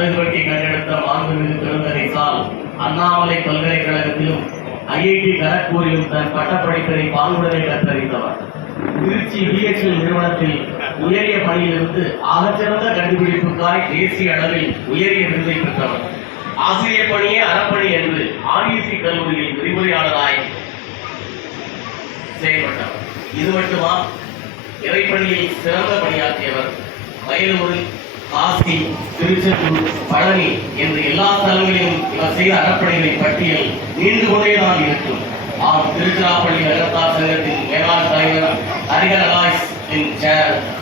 அழகுபட்டி கண்டெடுத்த மாண்புமிகு பெருந்தகைசால் அண்ணாமலை பல்கலைக்கழகத்திலும் ஐஐடி கரக்பூரிலும் தன் பட்டப்படிப்பினை பாங்குடனை கற்றறிந்தவர். திருச்சி பிஎச்எல் நிறுவனத்தில் உயரிய பணியிலிருந்து ஆகச்சிறந்த கண்டுபிடிப்புக்காய் தேசிய அளவில் உயரிய விருதை பெற்றவர். ஆசிரியர் பணியே அறப்பணி என்று ஆர்இசி கல்லூரியில் விரிவுரையாளராய் செயல்பட்டவர். இது மட்டுமா, இறைப்பணியில் சிறந்த பணியாற்றியவர். வயலூரில், காசி, திருச்செந்தூர், பழனி என்று எல்லா தலங்களிலும் இவர் செய்த அறப்பணிகளின் பட்டியல் நீண்டு கொண்டேதான் இருக்கும். திருச்சிராப்பள்ளி நகரத்தார் சங்கத்தின் மேலாண் தலைவர், ஹரிஹர் அலாய்ஸ்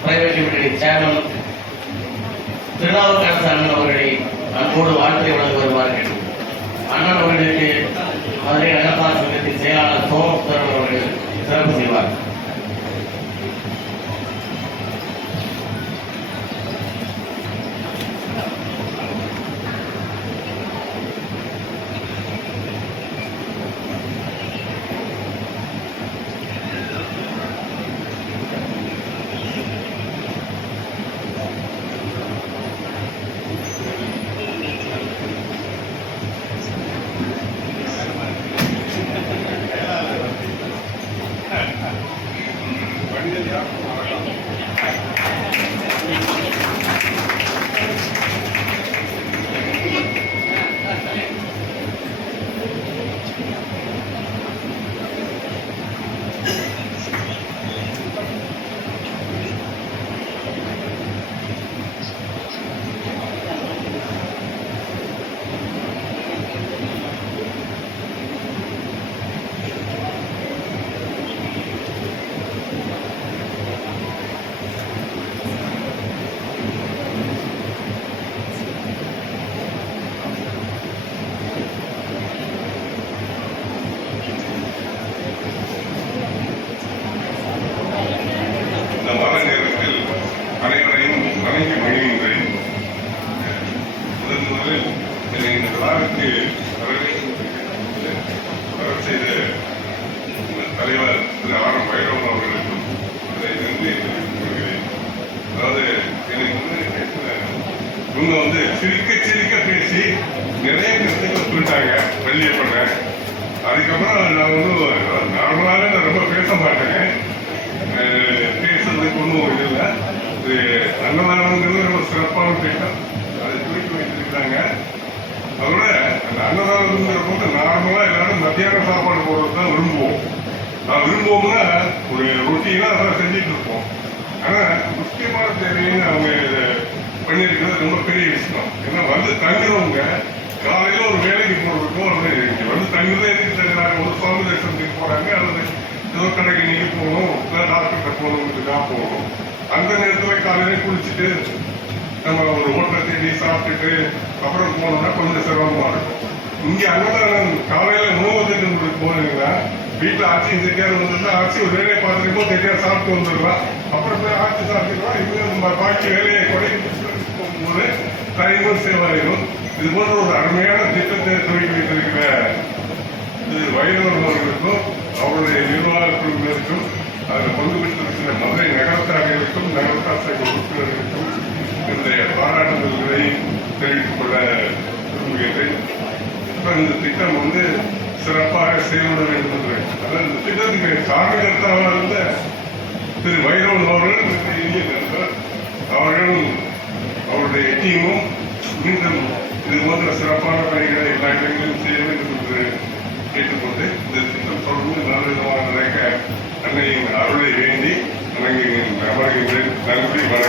பிரைவேட் லிமிடெடின் சேர்மன் திருநாவுக்கரசு அண்ணன் அவர்களை அன்போடு வாழ்த்தை வழங்க வருவார்கள். அண்ணன் அவர்களுக்கு மதுரை நகரத்தார் சங்கத்தின் செயலாளர் சோமசுந்தரன் அவர்கள் சிறப்பு செய்வார். தலைவர் திரு ஆர் வைரவன் அவர்களுக்கும் இதை நன்றி தெரிவித்துக் அதாவது எனக்கு இவங்க சிரிக்க சிரிக்க பேசி நிறைய கருத்துக்கள் சொல்லிட்டாங்க, வெளியே பண்ணேன். அதுக்கப்புறம் நான் நார்மலாக நான் ரொம்ப பேச மாட்டேங்க, பேசுறதுக்கு ஒன்றும் இது இல்லை. இது அன்னதானங்கிறது ரொம்ப சிறப்பான திட்டம், அதை துவக்கி வைத்திருக்கிறாங்க. அதோட அந்த அன்னதானங்கிற போது நார்மலாக எல்லாரும் மத்தியான சாப்பாடு போடுறது தான் விரும்புவோம். நான் விரும்புவோம்னா ஒரு ரொட்டீனாக அதெல்லாம் செஞ்சுட்டு இருப்போம். ஆனால் முக்கியமான தேவைன்னு அவங்க இதை பண்ணியிருக்கிறது ரொம்ப பெரிய விஷயம். ஏன்னா தங்குறவங்க காலையில் ஒரு வேலைக்கு போகிறதுக்கும் தங்குறதே எதுக்கு தங்குறாங்க, ஒரு சுவாமி தரிசனத்துக்கு போகிறாங்க, அல்லது ஏதோ கடைக்கு நீங்கள் போகணும், இல்லை டாக்டர்கிட்ட போகணுங்கிறதுக்காக போகணும். அந்த நேரத்தில் காலையில் குளிச்சுட்டு நம்ம ஒரு ஹோட்டலை தேடி சாப்பிட்டுட்டு அப்புறம் போனோம்னா கொஞ்சம் சிரமமாக இருக்கும். இங்கே அன்னதானம் காலையில் உணவு திட்டங்களுக்கு போனீங்கன்னா வீட்டில் ஆட்சியும் தெரியாது வந்துருந்தா ஆட்சி ஒரு வேலையை பார்த்துருக்கோ தெரியாது சாப்பிட்டு வந்துடலாம். அப்புறம் போய் ஆட்சி சாப்பிட்டுக்கலாம். இது பாக்கி வேலையை கொடைக்கு போகும்போது டைமும் சேவ் ஆகிடும். இது போன்ற ஒரு அருமையான திட்டத்தை துவக்கி வைத்திருக்கிற வைரவன் அவர்களுக்கும் அவருடைய நிர்வாக குழுவினருக்கும் அதில் பங்கு பெற்றிருக்கிற மதுரை நகரத்தார்களுக்கும் நகரத்தார் சங்க உறுப்பினர்களுக்கும் என்னுடைய பாராட்டுதல்களை தெரிவித்துக் கொள்ள விரும்புகிறேன். இந்த திட்டம் சிறப்பாக செயல்பட வேண்டும் என்று, அதாவது இந்த திட்டத்துக்கு காரணகர்த்தாவாக இருந்த திரு வைரவன் அவர்கள் இந்திய நண்பர் அவர்களும் அவருடைய டீமும் மீண்டும் இது போன்ற சிறப்பான பணிகளை எல்லா இடங்களிலும் செய்ய வேண்டும் என்று கேட்டுக்கொண்டு இந்த திட்டம் தொடர்ந்து நல்ல விதமாக நடக்க அன்னையின் அருளை வேண்டி அமர்கின்றேன். நன்றி, வணக்கம்.